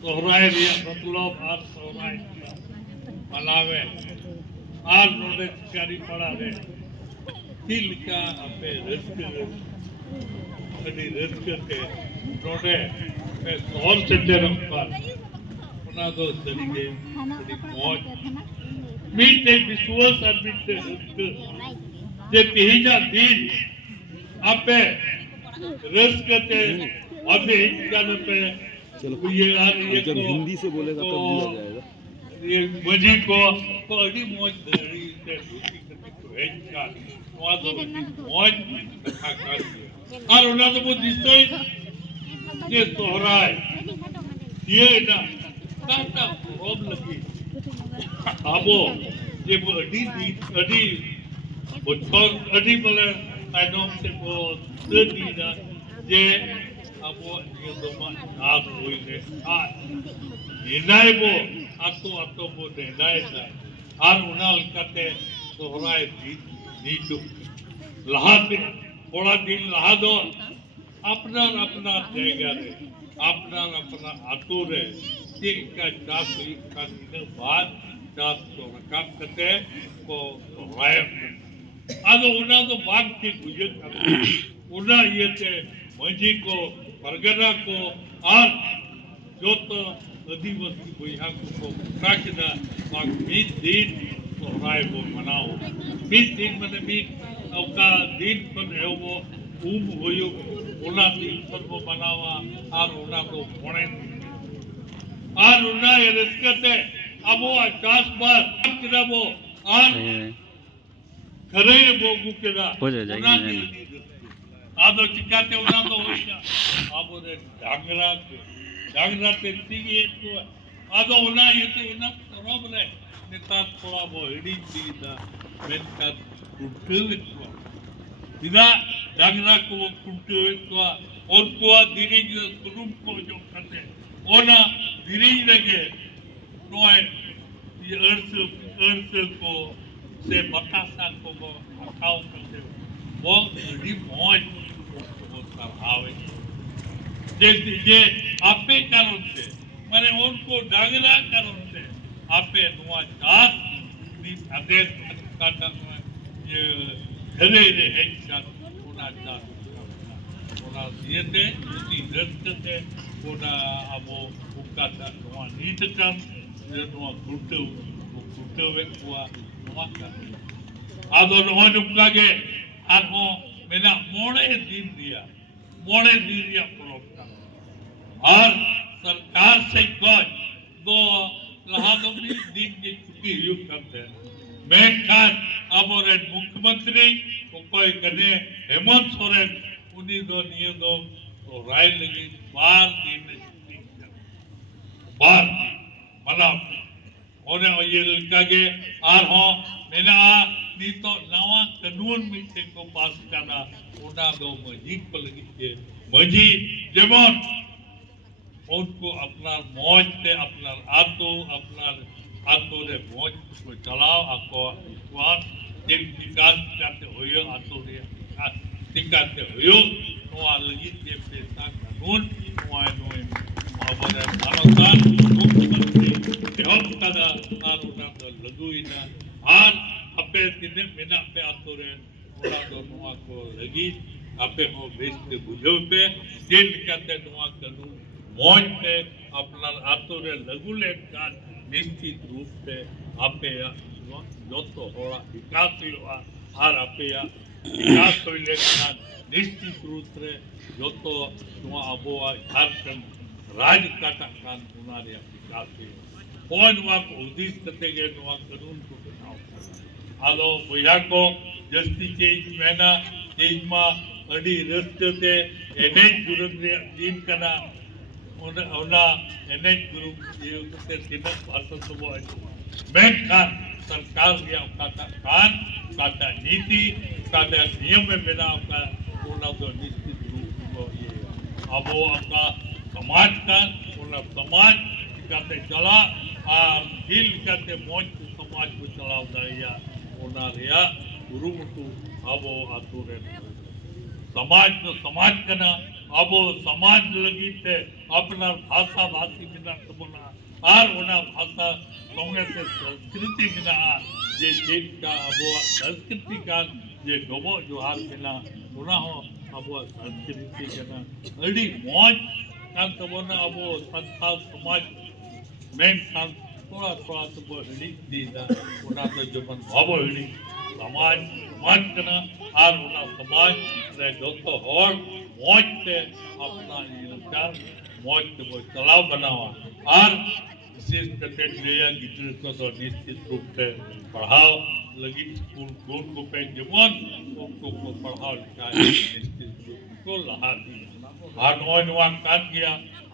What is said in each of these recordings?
सोहराय मतलब और सोहराय मनावे और नोडे चारी पड़ावे तिल का अपे रस्क कदी रस्क के नोडे पे सौर चंदरम पर उना दो तरीके कदी मौज मीटे विश्वास और मीटे रस्क जे तिहिजा दिन अपे रस्क ते अभी जाने पे चलो ये यार ये जब तो हिंदी से बोलेगा तब दिया जाएगा। ये मजी को अड़ी मौज धरी से दूसरी करती तो है क्या वहाँ तो मौज कथा कर दिया और उन्हें तो वो जिससे ये सोहराय ये ना काटा रोब लगी आबो ये वो अड़ी वो छोर अड़ी बोले आइटम से वो दर्दी ना ये आबो ये तो मा नाम हुई ने हाँ निर्णय वो आतो वो निर्णय था और उन्हें कहते सोहराय नीचु लहाते थोड़ा दिन लहा दो अपना जाएगा रे अपना आतो रे ये का चास का दिन बाद चास तो रकाब करते को सोहराय आदो उन्हें तो बाग की गुजर करते उन्हें ये थे मंजी को परगना को और जो तो आदिवासी भैया को काकना और बीस दिन सोहराय वो मनाओ 20 दिन मैंने भी अवका दिन पर है वो होयो उना दिन पर वो मनावा और उना तो कोने और उना ये रिस्कते अब वो 50 बार किरा वो और खरे वो गुकेरा हो जाएगा आदो चिकाते उना तो होइया आबो रे डांगरा ते तीगे तो आदो उना ये तो उना रोब रे नेता थोड़ा वो हिडी दीदा मेनका कुटुवे तो दिदा डांगरा को कुटुवे तो और को धीरे जो स्वरूप को जो करते ओना धीरे लगे नोए ये अर्थ को से बतासा को अकाउ करते वो हिडी मौज आवे जे आपे कारण से माने उनको डांगरा कारण से आपे नुआ जात नी आदेश काटा ये घरे रे हेचा उना जात उना दिएते उसी रस्ते उना अबो उकाता नुआ नीत काम नुआ कुटो वेकुआ नुआ का आदो नुआ नुकागे आको मेरा मोड़े दिन दिया प्रोग्राम और सरकार से कोई दो लहादों दिन की छुट्टी यू करते हैं मैं खान अब और मुख्यमंत्री को कोई करने हेमंत सोरेन उन्हीं दो निये दो तो राय लगी 12 दिन में छुट्टी बार मनाओ और ये लड़का के आर हो मेरा नी तो नवा कानून में से को पास करना उना दो मजीद पर लगी है मजी जेमन उनको अपना मौज से अपना आतो रे मौज को चलाओ आपको विश्वास एक विकास करते होयो आतो रे टिकाते होयो तो आ लगी के पैसा कानून नो हमारे मानवतान मुख्यमंत्री देव कदा आरुना लगुइना और अपे तिने मेना पे आतो रे थोड़ा दो नुआ को लगी आपे हो बेस के बुझो पे दिन कहते नुआ कानून मौज पे अपना आतो रे लगु ले का निश्चित रूप से आपे जो तो होला विकास हुआ और आपे विकास होइले का निश्चित रूप से जो तो नुआ अबो झारखंड राज्य काटा कान उनारे विकास हुआ नुआ को उद्देश्य करते गए नुआ कानून को बनाओ आलो भैया को जस्ती चेंज मैना चेंज मा अड़ी रस्ते ते एने गुरुन रे दिन कना ओना एने गुरु ये ते सिद्ध भाषा तो वो मैं खान सरकार दिया काटा नीति काटा नियम में बिना का ओना तो निश्चित रूप को ये अब वो आपका समाज का ओना समाज कहते चला और दिल कहते मौज समाज को चलावता या ओना रिया गुरु मुटु आबो आतुरे समाज कना अब समाज लगी थे अपना भाषा भाषी बिना तबना और उना भाषा संगे से संस्कृति बिना ये देश का अब संस्कृति का ये डोबो जोहार बिना उना हो अब संस्कृति बिना अड़ी मौज कान तबना अब संसार समाज मेन कान थोड़ा थोड़ा तो वो हिड़ी दीदा उना तो जबन भावो हिड़ी समाज समाज करना और उना समाज ने दोस्तों और मौज से अपना ये विचार मौज से वो चलाव बनावा और विशेष करके लिया गिटर को तो निश्चित रूप से पढ़ाओ लगी स्कूल कौन को पे जीवन उनको को पढ़ाओ लिखाओ निश्चित रूप को लहा दी हाँ नौजवान काट गया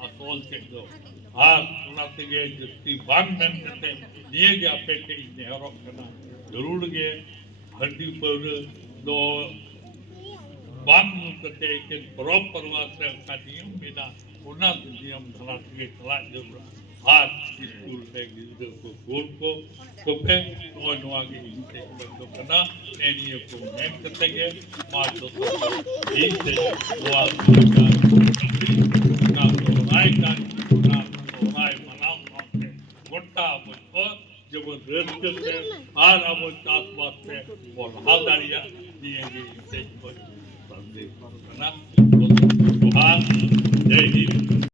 असोल के दो हाँ सुना से गए जिसकी बांग में करते दिए गया पे के नेहरों करना जरूर गए हड्डी पर दो बांग करते के प्रॉपर वास्ते का नियम बिना उन्ना नियम धरा के चला जरूर हाथ स्कूल पे गिरदे को गोल को पे और नवागे इनसे बंदो करना एनियो को मेन करते गए मार दो इनसे दुआ का ना तो राय का ना तो राय मनाओ आपने मोटा मुझको जबरदस्त करते और अब चास वास्ते और हादारिया दिएंगे इनसे को संदेश करना तो जय हिंद।